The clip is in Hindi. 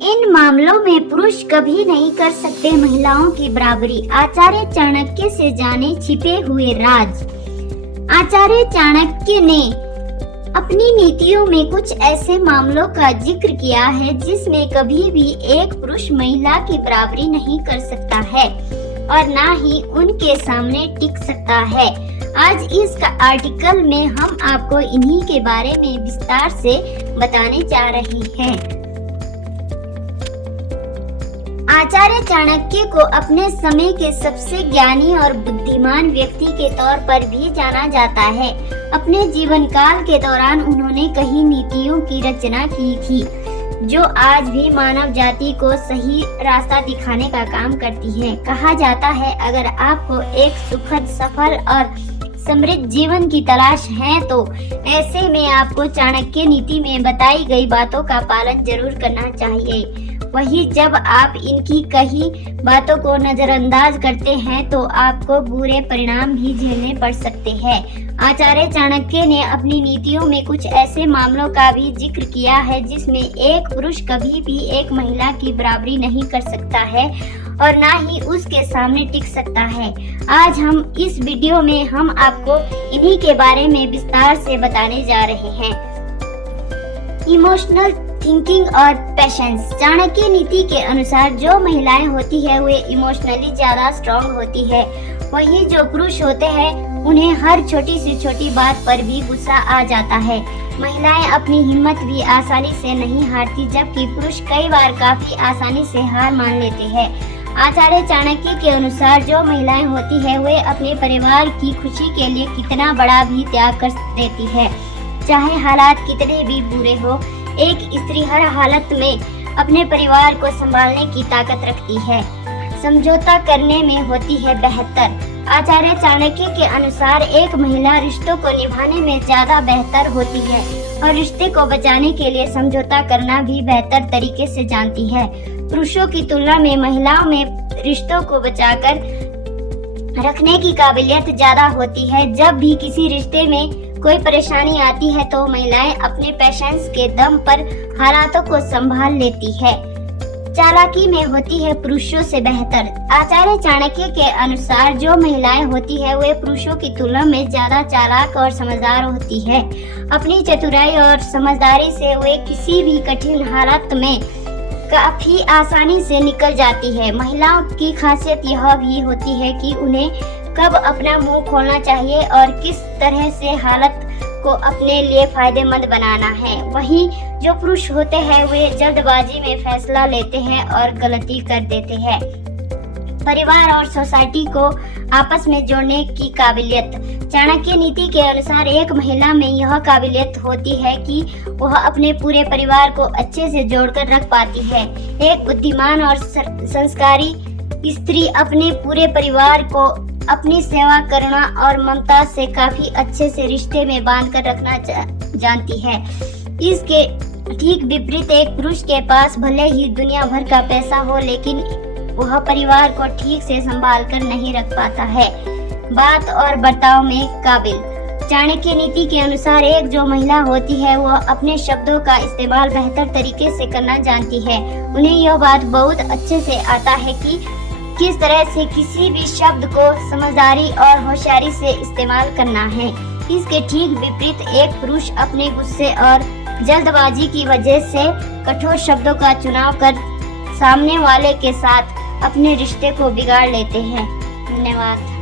इन मामलों में पुरुष कभी नहीं कर सकते महिलाओं की बराबरी। आचार्य चाणक्य से जाने छिपे हुए राज। आचार्य चाणक्य ने अपनी नीतियों में कुछ ऐसे मामलों का जिक्र किया है जिसमें कभी भी एक पुरुष महिला की बराबरी नहीं कर सकता है और ना ही उनके सामने टिक सकता है। आज इस आर्टिकल में हम आपको इन्हीं के बारे में विस्तार से बताने जा रहे हैं। आचार्य चाणक्य को अपने समय के सबसे ज्ञानी और बुद्धिमान व्यक्ति के तौर पर भी जाना जाता है। अपने जीवन काल के दौरान उन्होंने कई नीतियों की रचना की थी जो आज भी मानव जाति को सही रास्ता दिखाने का काम करती है। कहा जाता है अगर आपको एक सुखद, सफल और समृद्ध जीवन की तलाश है तो ऐसे में आपको चाणक्य नीति में बताई गई बातों का पालन जरूर करना चाहिए। वही जब आप इनकी कही बातों को नजरअंदाज करते हैं तो आपको बुरे परिणाम भी झेलने पड़ सकते हैं। आचार्य चाणक्य ने अपनी नीतियों में कुछ ऐसे मामलों का भी जिक्र किया है जिसमें एक पुरुष कभी भी एक महिला की बराबरी नहीं कर सकता है और ना ही उसके सामने टिक सकता है। आज हम इस वीडियो में हम आपको इन्हीं के बारे में विस्तार से बताने जा रहे हैं। इमोशनल थिंकिंग और पेशेंस। चाणक्य नीति के अनुसार जो महिलाएं होती है वे इमोशनली ज्यादा स्ट्रांग होती है। वही जो पुरुष होते हैं उन्हें हर छोटी से छोटी बात पर भी गुस्सा आ जाता है। महिलाएं अपनी हिम्मत भी आसानी से नहीं हारती जबकि पुरुष कई बार काफी आसानी से हार मान लेते हैं। आचार्य चाणक्य के अनुसार जो महिलाएं होती है वे अपने परिवार की खुशी के लिए कितना बड़ा भी त्याग कर देती है। चाहे हालात कितने भी बुरे हो, एक स्त्री हर हालत में अपने परिवार को संभालने की ताकत रखती है। समझौता करने में होती है बेहतर। आचार्य चाणक्य के अनुसार एक महिला रिश्तों को निभाने में ज्यादा बेहतर होती है और रिश्ते को बचाने के लिए समझौता करना भी बेहतर तरीके से जानती है। पुरुषों की तुलना में महिलाओं में रिश्तों को बचाकर रखने की काबिलियत ज्यादा होती है। जब भी किसी रिश्ते में कोई परेशानी आती है तो महिलाएं अपने पेशेंस के दम पर हालातों को संभाल लेती है। चालाकी में होती है पुरुषों से बेहतर। आचार्य चाणक्य के अनुसार जो महिलाएं होती है वे पुरुषों की तुलना में ज्यादा चालाक और समझदार होती है। अपनी चतुराई और समझदारी से वे किसी भी कठिन हालत में काफी आसानी से निकल जाती है। महिलाओं की खासियत यह भी होती है कि उन्हें कब अपना मुंह खोलना चाहिए और किस तरह से हालत को अपने लिए फायदेमंद बनाना है। वहीं जो पुरुष होते हैं वे जल्दबाजी में फैसला लेते हैं और गलती कर देते हैं। परिवार और सोसाइटी को आपस में जोड़ने की काबिलियत। चाणक्य नीति के अनुसार एक महिला में यह काबिलियत होती है कि वह अपने पूरे परिवार को अच्छे से जोड़कर रख पाती है। एक बुद्धिमान और संस्कारी स्त्री अपने पूरे परिवार को अपनी सेवा करना और ममता से काफी अच्छे से रिश्ते में बांध कर रखना जानती है। इसके ठीक विपरीत एक पुरुष के पास भले ही दुनिया भर का पैसा हो लेकिन वह परिवार को ठीक से संभाल कर नहीं रख पाता है। बात और बर्ताव में काबिल। चाणक्य नीति के अनुसार एक जो महिला होती है वह अपने शब्दों का इस्तेमाल बेहतर तरीके से करना जानती है। उन्हें यह बात बहुत अच्छे से आता है कि किस तरह से किसी भी शब्द को समझदारी और होशियारी से इस्तेमाल करना है। इसके ठीक विपरीत एक पुरुष अपने गुस्से और जल्दबाजी की वजह से कठोर शब्दों का चुनाव कर सामने वाले के साथ अपने रिश्ते को बिगाड़ लेते हैं। धन्यवाद।